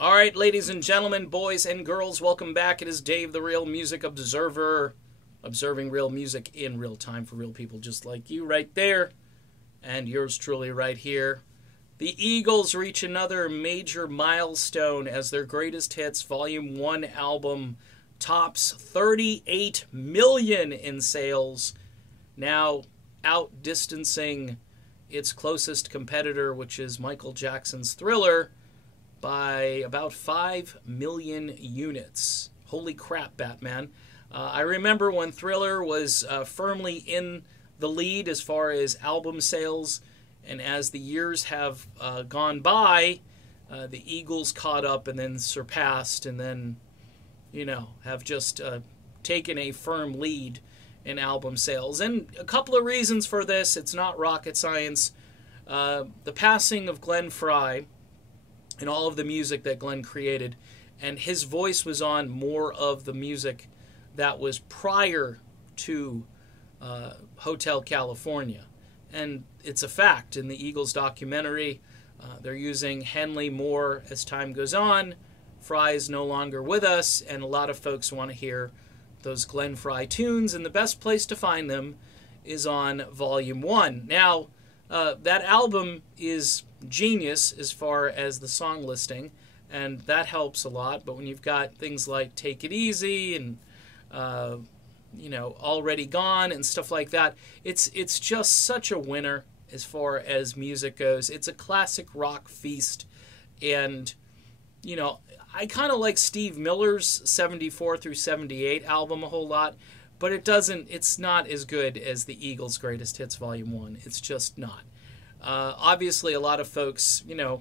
All right, ladies and gentlemen, boys and girls, welcome back. It is Dave, the Real Music Observer, observing real music in real time for real people just like you right there, and yours truly right here. The Eagles reach another major milestone as their Greatest Hits Volume 1 album tops 38 million in sales, now outdistancing its closest competitor, which is Michael Jackson's Thriller, by about 5 million units. Holy crap, Batman. I remember when Thriller was firmly in the lead as far as album sales, and as the years have gone by, the Eagles caught up and then surpassed, and then, have just taken a firm lead in album sales. And a couple of reasons for this. It's not rocket science. The passing of Glenn Frey and all of the music that Glenn created, and his voice was on more of the music that was prior to Hotel California. And it's a fact in the Eagles documentary. They're using Henley more as time goes on. Frey is no longer with us, and a lot of folks want to hear those Glenn Frey tunes, and the best place to find them is on Volume 1. Now, that album is genius as far as the song listing, and that helps a lot. But when you've got things like Take It Easy and Already Gone and stuff like that, it's just such a winner as far as music goes. It's a classic rock feast, and I kind of like Steve Miller's 74 through 78 album a whole lot, but it's not as good as the Eagles' Greatest Hits Volume 1. It's just not. Obviously, a lot of folks, you're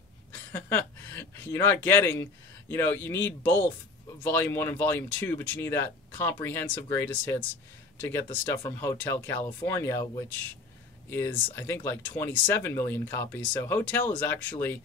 not getting, you need both Volume 1 and Volume 2, but you need that comprehensive Greatest Hits to get the stuff from Hotel California, which is, I think, like 27 million copies. So Hotel is actually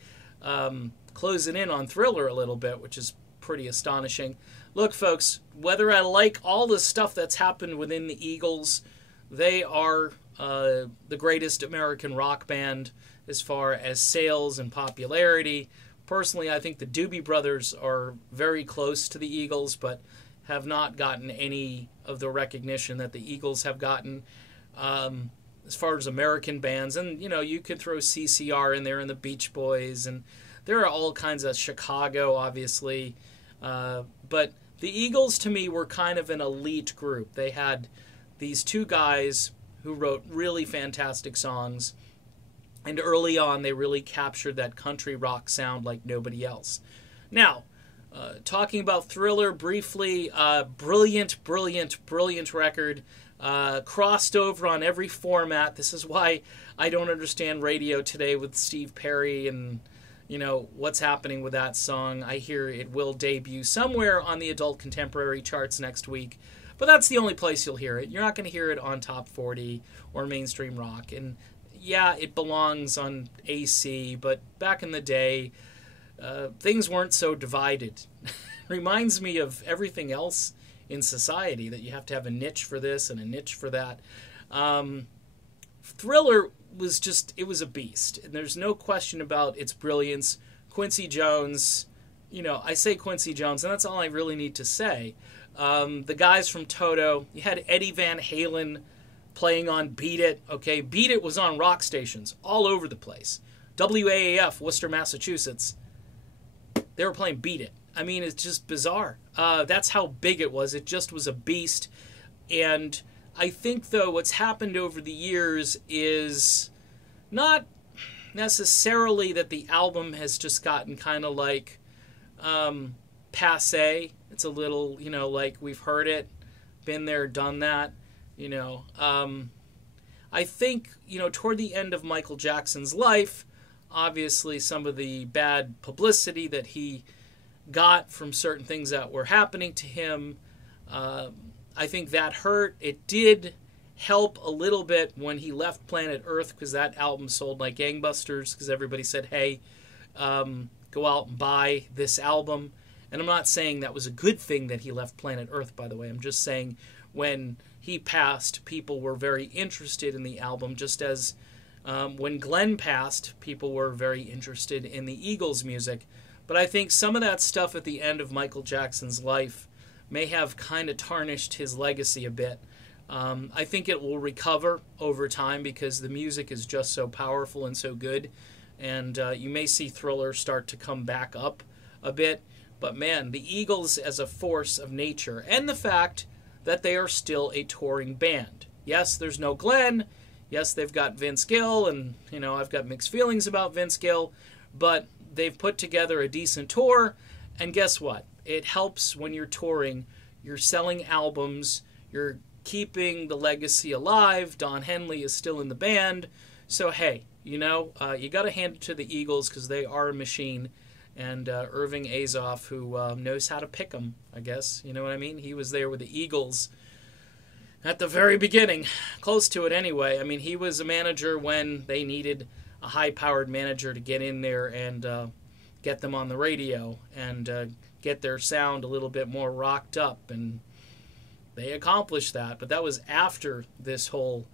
closing in on Thriller a little bit, which is pretty astonishing. Look, folks, whether I like all the stuff that's happened within the Eagles, they are the greatest American rock band as far as sales and popularity. Personally, I think the Doobie Brothers are very close to the Eagles, but have not gotten any of the recognition that the Eagles have gotten as far as American bands. And, you could throw CCR in there and the Beach Boys, and there are all kinds of Chicago, obviously. But the Eagles, to me, were kind of an elite group. They had these two guys who wrote really fantastic songs, and early on they really captured that country rock sound like nobody else. Now, talking about Thriller briefly, brilliant record, crossed over on every format. This is why I don't understand radio today with Steve Perry and what's happening with that song. I hear it will debut somewhere on the adult contemporary charts next week, but that's the only place you'll hear it. You're not going to hear it on Top 40 or mainstream rock. And yeah, it belongs on AC, but back in the day, things weren't so divided. Reminds me of everything else in society, that you have to have a niche for this and a niche for that. Thriller was it was a beast, and there's no question about its brilliance. Quincy Jones, I say Quincy Jones, and that's all I really need to say. The guys from Toto, you had Eddie Van Halen playing on Beat It. Okay, Beat It was on rock stations all over the place. WAAF, Worcester, Massachusetts, they were playing Beat It. I mean, it's just bizarre. That's how big it was. It just was a beast. And I think, though, what's happened over the years is not necessarily that the album has just gotten kind of like passe. It's a little, like we've heard it, been there, done that, I think, toward the end of Michael Jackson's life, obviously some of the bad publicity that he got from certain things that were happening to him, I think that hurt. It did help a little bit when he left Planet Earth, because that album sold like gangbusters, because everybody said, hey, go out and buy this album. And I'm not saying that was a good thing that he left Planet Earth, by the way. I'm just saying when he passed, people were very interested in the album, just as when Glenn passed, people were very interested in the Eagles' music. But I think some of that stuff at the end of Michael Jackson's life may have kind of tarnished his legacy a bit. I think it will recover over time because the music is just so powerful and so good. And you may see Thriller start to come back up a bit. But man, the Eagles as a force of nature, and the fact that they are still a touring band. Yes, there's no Glenn. Yes, they've got Vince Gill, and I've got mixed feelings about Vince Gill, but they've put together a decent tour. And guess what? It helps when you're touring. You're selling albums. You're keeping the legacy alive. Don Henley is still in the band. So hey, you got to hand it to the Eagles because they are a machine. And Irving Azoff, who knows how to pick them, I guess. You know what I mean? He was there with the Eagles at the very beginning, close to it anyway. I mean, he was a manager when they needed a high-powered manager to get in there and get them on the radio and get their sound a little bit more rocked up. And they accomplished that. But that was after this whole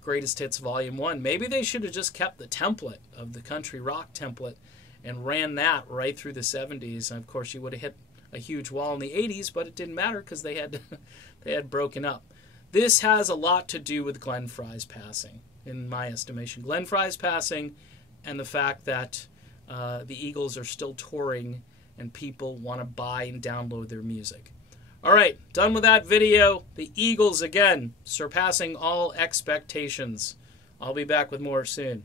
Greatest Hits Volume 1. Maybe they should have just kept the template of the country rock template and ran that right through the 70s. And of course, you would have hit a huge wall in the 80s, but it didn't matter because they had broken up. This has a lot to do with Glenn Frey's passing, in my estimation. Glenn Frey's passing and the fact that the Eagles are still touring and people want to buy and download their music. All right, done with that video. The Eagles, again, surpassing all expectations. I'll be back with more soon.